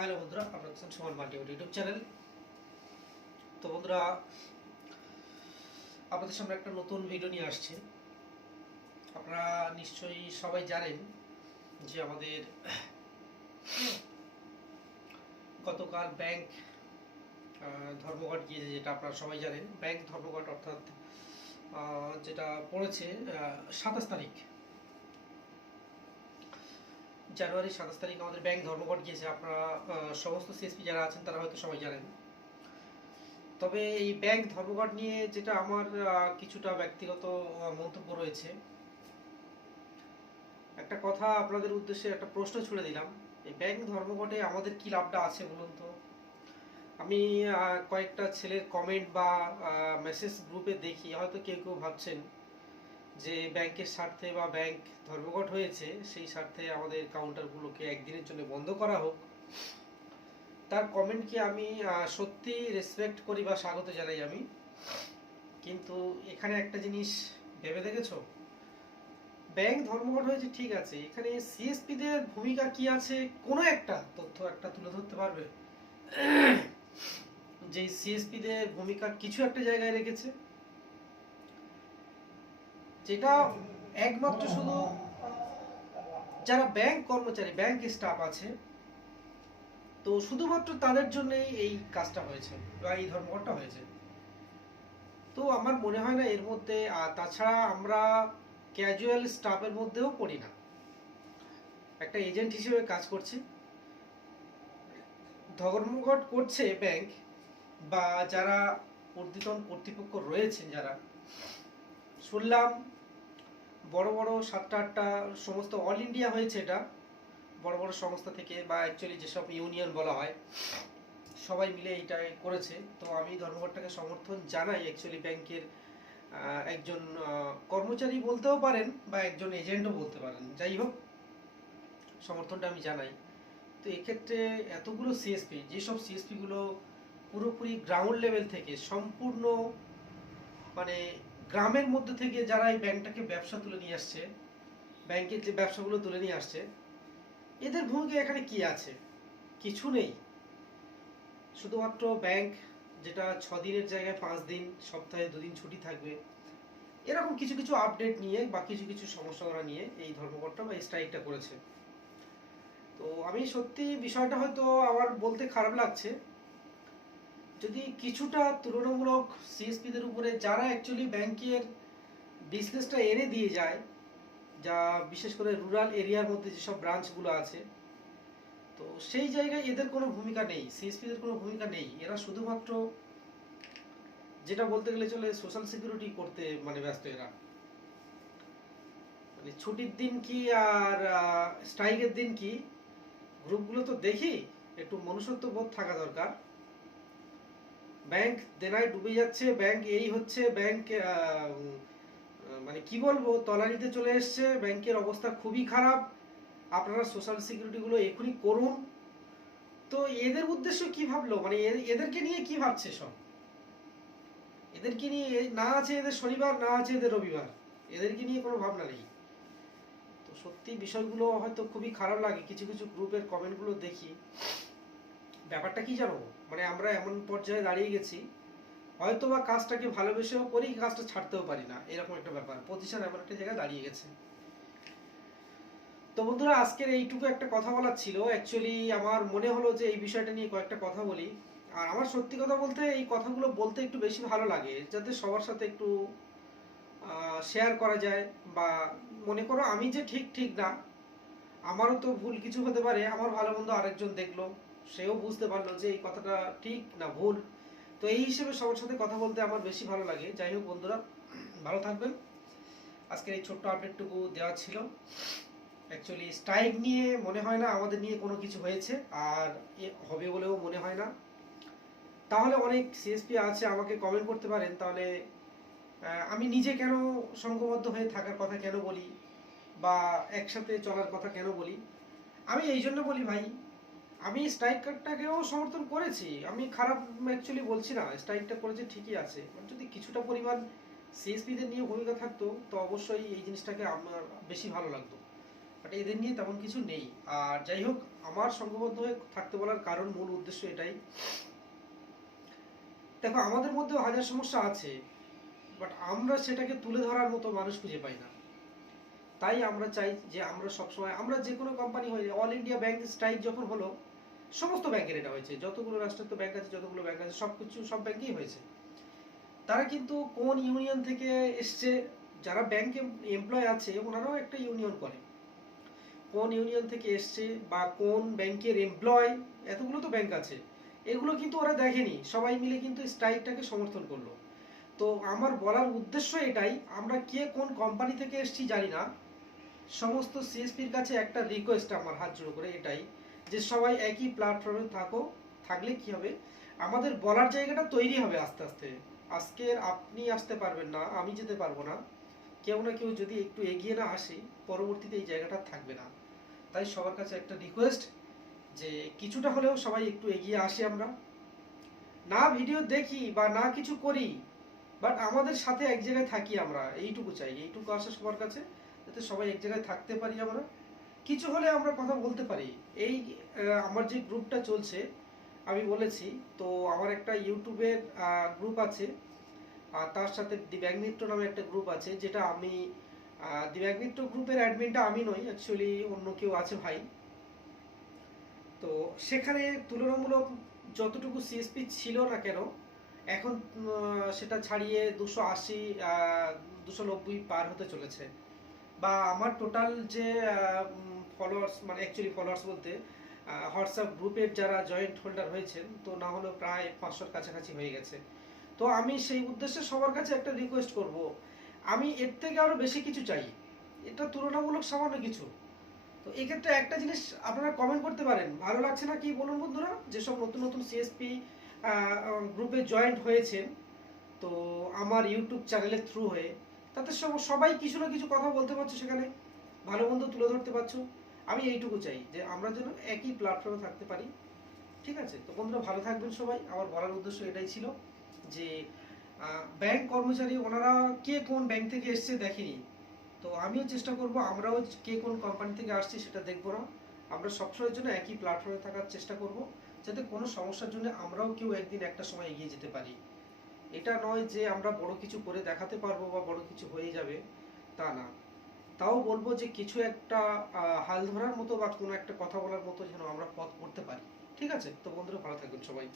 Hello বন্ধুরা, আপনারা দেখছেন সুমন মাল্টি ইউটিউব চ্যানেল। তো বন্ধুরা, আপনাদের সামনে একটা নতুন ভিডিও নিয়ে আসছে। আপনারা নিশ্চয়ই সবাই জানেন যে আমাদের গতকাল ব্যাংক ধর্মঘট গিয়েছে, যেটা আপনারা সবাই জানেন। ব্যাংক ধর্মঘট অর্থাৎ যেটা পড়েছে 27 তারিখ জানুয়ারি, 27 তারিখ আমাদের ব্যাংক ধর্মঘট গিয়েছে। আপনারা সমস্ত সিএসপি যারা আছেন তারা হয়তো সবাই জানেন। তবে এই ব্যাংক ধর্মঘট নিয়ে যেটা আমার কিছুটা ব্যক্তিগত মন্তব্য রয়েছে। একটা কথা আপনাদের উদ্দেশ্যে একটা প্রশ্ন ছুড়ে দিলাম, এই ব্যাংক ধর্মঘটে আমাদের কি লাভটা আছে বলুন তো? আমি কয়েকটা ছেলের কমেন্ট বা মেসেজ গ্রুপে দেখি, হয়তো কেউ কেউ ভাবছেন যে ব্যাংকের স্বার্থে বা ব্যাংক ধর্মঘট হয়েছে সেই স্বার্থে আমাদের কাউন্টারগুলোকে একদিনের জন্য বন্ধ করা হোক। তার কমেন্টকে আমি সত্যি রেসপেক্ট করি বা স্বাগত জানাই আমি। কিন্তু এখানে একটা জিনিস ভেবে দেখেছো, ব্যাংক ধর্মঘট হয়েছে ঠিক আছে, এখানে সিএসপিদের ভূমিকা কি আছে? কোনো একটা তথ্য একটা তুলে ধরতে পারবে যে সিএসপিদের ভূমিকা কিছু একটা জায়গায় রেখেছে, যেটা একমাত্র শুধু যারা ব্যাংক কর্মচারী, ব্যাংক স্টাফ আছে, তো শুধুমাত্র তাদের জন্যই এই কাজটা হয়েছে বা এই ধর্মঘটটা হয়েছে। তো আমার মনে হয় না এর মধ্যে, আর তাছাড়া আমরা ক্যাজুয়াল স্টাফের মধ্যেও পড়ি না, একটা এজেন্ট হিসেবে কাজ করছি। ধর্মঘট করছে ব্যাংক বা যারা ঊর্ধ্বতন কর্তৃপক্ষ রয়েছেন, যারা শুনলাম বড় বড় 7টা 8টা সমস্ত অল ইন্ডিয়া হয়েছে, এটা বড় বড় সংস্থা থেকে বা অ্যাকচুয়ালি যেসব ইউনিয়ন বলা হয় সবাই মিলে এইটাই করেছে। তো আমি ধর্মঘটটাকে সমর্থন জানাই। অ্যাকচুয়ালি ব্যাংকের একজন কর্মচারী বলতেও পারেন বা একজন এজেন্টও বলতে পারেন, যাই হোক সমর্থনটা আমি জানাই। তো এক্ষেত্রে এতগুলো সিএসপি, যেসব সিএসপিগুলো পুরোপুরি গ্রাউন্ড লেভেল থেকে সম্পূর্ণ মানে গ্রামের মধ্যে থেকে যারা এই ব্যাংকটাকে ব্যবসা তুলে নিয়ে আসছে, ব্যাংকের যে ব্যবসাগুলো তুলে নিয়ে আসছে, এদের ভূমিকা এখানে কি আছে? কিছু নেই। শুধুমাত্র ব্যাংক যেটা 6 দিনের জায়গায় 5 দিন, সপ্তাহে 2 দিন ছুটি থাকবে, এরকম কিছু কিছু আপডেট নিয়ে বা কিছু কিছু সমস্যা ওরা নিয়ে এই ধর্মঘটটা বা স্ট্রাইকটা করেছে। তো আমি সত্যি বিষয়টা হয়তো আমার বলতে খারাপ লাগছে, যদি কিছুটা তুলনামূলক সিএসপিদের উপরে যারা অ্যাকচুয়ালি ব্যাংকের বিজনেসটা এনে দিয়ে যায়, যা বিশেষ করে রুরাল এরিয়ার মধ্যে যেসব ব্রাঞ্চগুলো আছে, তো সেই জায়গায় এদের কোনো ভূমিকা নেই, সিএসপিদের কোনো ভূমিকা নেই। এরা শুধুমাত্র যেটা বলতে গেলে চলে সোশ্যাল সিকিউরিটি করতে মানে ব্যস্ত। এরা মানে ছুটির দিন কি আর স্ট্রাইকের দিন কি, গ্রুপগুলো তো দেখি, একটু মনুষ্যত্ব বোধ থাকা দরকার। ব্যাংক দেনায় ডুবে যাচ্ছে, ব্যাংক এই হচ্ছে, ব্যাংক মানে কি বলবো, তলানিতে চলে এসছে, ব্যাংকের অবস্থা খুবই খারাপ, আপনারা সোশ্যাল সিকিউরিটিগুলো এখনই করুন। তো এদের উদ্দেশ্য কি ভাবলো, মানে এদেরকে নিয়ে কি ভাবছে সব? এদেরকে নিয়ে না আছে এদের শনিবার, না আছে এদের রবিবার, এদেরকে নিয়ে কোনো ভাবনা নেই। তো সত্যি বিষয়গুলো হয়তো খুবই খারাপ লাগে, কিছু কিছু গ্রুপের কমেন্টগুলো দেখি। ব্যাপারটা কি জানো, মানে আমরা এমন পর্যায়ে দাঁড়িয়ে গেছি, হয়তো বা কাজটাকে ভালোবেসেও করি, কাজটা ছাড়তেও পারি না, এরকম একটা ব্যাপার, পজিশন এমন একটা জায়গায় দাঁড়িয়ে গেছে। তো বন্ধুরা, আজকের এইটুকু একটা কথা বলার ছিল। অ্যাকচুয়ালি আমার মনে হলো যে এই বিষয়টা নিয়ে কয়েকটা কথা বলি। আর আমার সত্যি কথা বলতে এই কথাগুলো বলতে একটু বেশি ভালো লাগে, যাতে সবার সাথে একটু শেয়ার করা যায়। বা মনে করো আমি যে ঠিক ঠিক না, আমারও তো ভুল কিছু হতে পারে, আমার ভালো মন্দ আরেকজন দেখলো, সেও বুঝতে পারলো যে এই কথাটা ঠিক না ভুল। তো এই হিসেবে সবার সাথে কথা বলতে আমার বেশি ভালো লাগে। যাই হোক বন্ধুরা, ভালো থাকবেন। আজকের এই ছোট্ট আপডেটটুকু দেওয়া ছিল। অ্যাকচুয়ালি স্ট্রাইক নিয়ে মনে হয় না আমাদের নিয়ে কোনো কিছু হয়েছে, আর হবে বলেও মনে হয় না। তাহলে অনেক সিএসপি আছে, আমাকে কমেন্ট করতে পারেন, তাহলে আমি নিজে কেন সংঘবদ্ধ হয়ে থাকার কথা কেন বলি, বা একসাথে চলার কথা কেন বলি। আমি এই জন্য বলি ভাই, আমি স্ট্রাইকটাকেও সমর্থন করেছি, আমি খারাপ অ্যাকচুয়ালি বলছি না, স্ট্রাইকটা করেছে ঠিকই আছে। যদি কিছুটা পরিমাণ সিএসপিদের নিয়ে ভূমিকা থাকতো তো অবশ্যই এই জিনিসটাকে আমার বেশি ভালো লাগতো। বাট এদের নিয়ে তেমন কিছু নেই। আর যাই হোক, আমার সংঘবদ্ধ হয়ে থাকতে বলার কারণ, মূল উদ্দেশ্য এটাই। দেখো, আমাদের মধ্যেও হাজার সমস্যা আছে, বাট আমরা সেটাকে তুলে ধরার মতো মানুষ খুঁজে পাই না। তাই আমরা চাই যে আমরা সবসময়, আমরা যে কোনো কোম্পানি হয়ে, অল ইন্ডিয়া ব্যাংক স্ট্রাইক যখন হলো, সমস্ত ব্যাংকের এটা হয়েছে, যতগুলো রাষ্ট্রায়ত্ত ব্যাংক আছে, যতগুলো ব্যাংক আছে, সব ব্যাংকেই হয়েছে। তারা কিন্তু কোন ইউনিয়ন থেকে এসছে, যারা ব্যাংকে এমপ্লয় আছে ওনারাও একটা ইউনিয়ন করে, কোন ইউনিয়ন থেকে এসছে বা কোন ব্যাংকের এমপ্লয়, এতগুলো তো ব্যাংক আছে, এগুলো কিন্তু ওরা দেখেনি, সবাই মিলে কিন্তু স্ট্রাইকটাকে সমর্থন করলো। তো আমার বলার উদ্দেশ্য এটাই, আমরা কে কোন কোম্পানি থেকে এসছি জানি না, সমস্ত সিএসপির কাছে একটা রিকোয়েস্ট আমার হাত জোড়ো করে এটাই, যে সবাই একই প্ল্যাটফর্মে থাকলে কি হবে, আমাদের বলার জায়গাটা তৈরি হবে আস্তে আস্তে। আজকে আপনি আসতে পারবেন না, আমি যেতে পারবো না, কেউ না কেউ যদি একটু এগিয়ে না আসি, পরবর্তীতে এই জায়গাটা থাকবে না। তাই সবার কাছে একটা রিকোয়েস্ট, যে কিছুটা হলেও সবাই একটু এগিয়ে আসি, আমরা না ভিডিও দেখি বা না কিছু করি, বাট আমাদের সাথে এক জায়গায় থাকি, আমরা এইটুকু চাই, এইটুকু আসে সবার কাছে, যাতে সবাই এক জায়গায় থাকতে পারি, আমরা কিছু হলে আমরা কথা বলতে পারি। এই আমার যে গ্রুপটা চলছে, আমি বলেছি তো, আমার একটা ইউটিউবের গ্রুপ আছে, আর তার সাথে দি ব্যাংক মিত্র নামে একটা গ্রুপ আছে, যেটা আমি, দি ব্যাংক মিত্র গ্রুপের অ্যাডমিনটা আমি নই, অ্যাকচুয়ালি অন্য কেউ আছে ভাই। তো সেখানে তুলনামূলক যতটুকু সিএসপি ছিল না কেন, এখন সেটা ছাড়িয়ে 280, 290 পার হতে চলেছে। বা আমার টোটাল যে ফলোয়ার্স, মানে অ্যাকচুয়ালি ফলোয়ার্স বলতে হোয়াটসঅ্যাপ গ্রুপের যারা জয়েন্ট হোল্ডার হয়েছেন, তো না হলেও প্রায় 500-র কাছাকাছি হয়ে গেছে। তো আমি সেই উদ্দেশ্যে সবার কাছে একটা রিকোয়েস্ট করব, আমি এর থেকে আরও বেশি কিছু চাই, এটা তুলনামূলক সামান্য কিছু। তো এক্ষেত্রে একটা জিনিস আপনারা কমেন্ট করতে পারেন, ভালো লাগছে না কি বলুন বন্ধুরা, যেসব নতুন নতুন সিএসপি গ্রুপে জয়েন্ট হয়েছেন, তো আমার ইউটিউব চ্যানেলের থ্রু হয়ে, তাতে সবাই কিছু না কিছু কথা বলতে পারছো, সেখানে ভালো মন্দ তুলে ধরতে পারছো। আমি এইটুকু চাই যে আমরা যেন একই প্ল্যাটফর্মে থাকতে পারি। ঠিক আছে, তো বন্ধুরা ভালো থাকবেন সবাই। আমার বলার উদ্দেশ্য এটাই ছিল যে ব্যাংক কর্মচারী ওনারা কে কোন ব্যাংক থেকে এসছে দেখেনি, তো আমিও চেষ্টা করব আমরাও কে কোন কোম্পানি থেকে আসছি সেটা দেখবো না, আমরা সবসময়ের জন্য একই প্ল্যাটফর্মে থাকার চেষ্টা করব, যাতে কোনো সমস্যার জন্য আমরাও কেউ একদিন একটা সময় এগিয়ে যেতে পারি। এটা নয় যে আমরা বড় কিছু করে দেখাতে পারবো বা বড় কিছু হয়ে যাবে, তা না। তাও বলবো যে কিছু একটা হাল ধরার মতো বা কোনো একটা কথা বলার মতো যেন আমরা পথ করতে পারি। ঠিক আছে, তো বন্ধুরা ভালো থাকবেন সবাই।